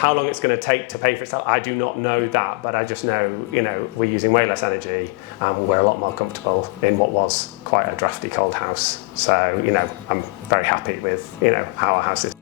How long it's going to take to pay for itself, I do not know that, but I just know, we're using way less energy and we're a lot more comfortable in what was quite a drafty cold house. So, I'm very happy with, how our house is.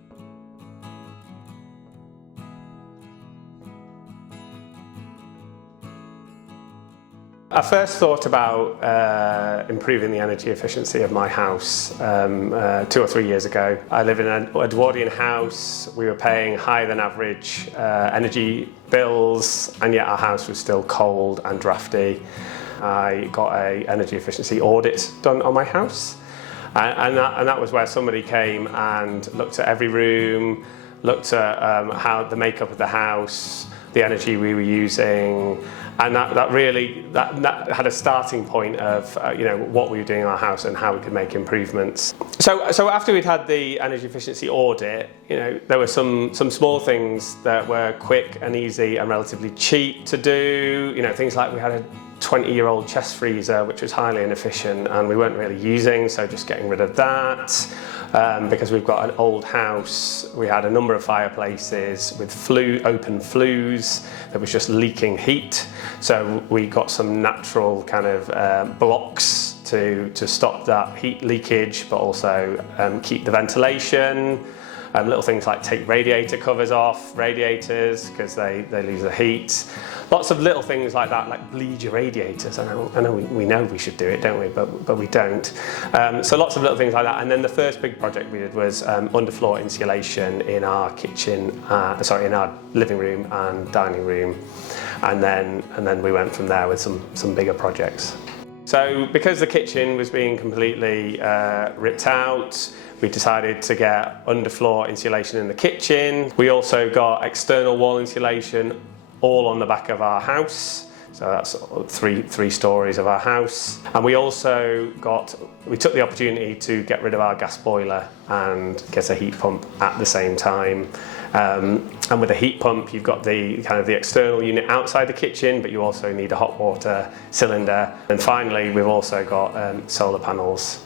I first thought about improving the energy efficiency of my house 2 or 3 years ago. I live in an Edwardian house. We were paying higher than average energy bills, and yet our house was still cold and drafty. I got an energy efficiency audit done on my house, and that was where somebody came and looked at every room, looked at how the makeup of the house, the energy we were using, and that really had a starting point of what we were doing in our house and how we could make improvements. So after we'd had the energy efficiency audit, there were some small things that were quick and easy and relatively cheap to do. Things like we had a 20-year-old chest freezer which was highly inefficient and we weren't really using, so just getting rid of that. Because we've got an old house, we had a number of fireplaces with open flues that was just leaking heat. So we got some natural kind of blocks to stop that heat leakage, but also keep the ventilation. Little things like take radiator covers off radiators because they lose the heat. Lots of little things like that, like bleed your radiators. I know we know we should do it, don't we? But we don't. So lots of little things like that. And then the first big project we did was underfloor insulation in our kitchen, in our living room and dining room. And then we went from there with some bigger projects. So because the kitchen was being completely ripped out, we decided to get underfloor insulation in the kitchen. We also got external wall insulation all on the back of our house. So that's three stories of our house. And we also took the opportunity to get rid of our gas boiler and get a heat pump at the same time. And with a heat pump, you've got the external unit outside the kitchen, but you also need a hot water cylinder. And finally, we've also got solar panels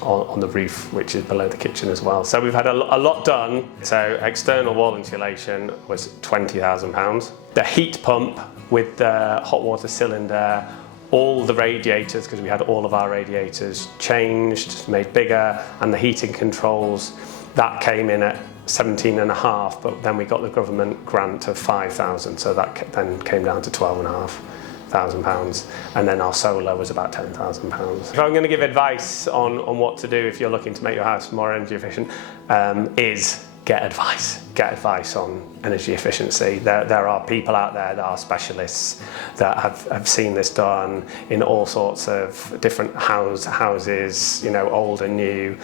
on the roof, which is below the kitchen as well. So we've had a lot done. So external wall insulation was £20,000. The heat pump with the hot water cylinder, all the radiators, because we had all of our radiators changed, made bigger, and the heating controls, that came in at 17.5, but then we got the government grant of 5,000, so that then came down to £12,500, and then our solar was about £10,000. If I'm going to give advice on what to do if you're looking to make your house more energy efficient, is get advice. Get advice on energy efficiency. There are people out there that are specialists that have seen this done in all sorts of different houses, old and new.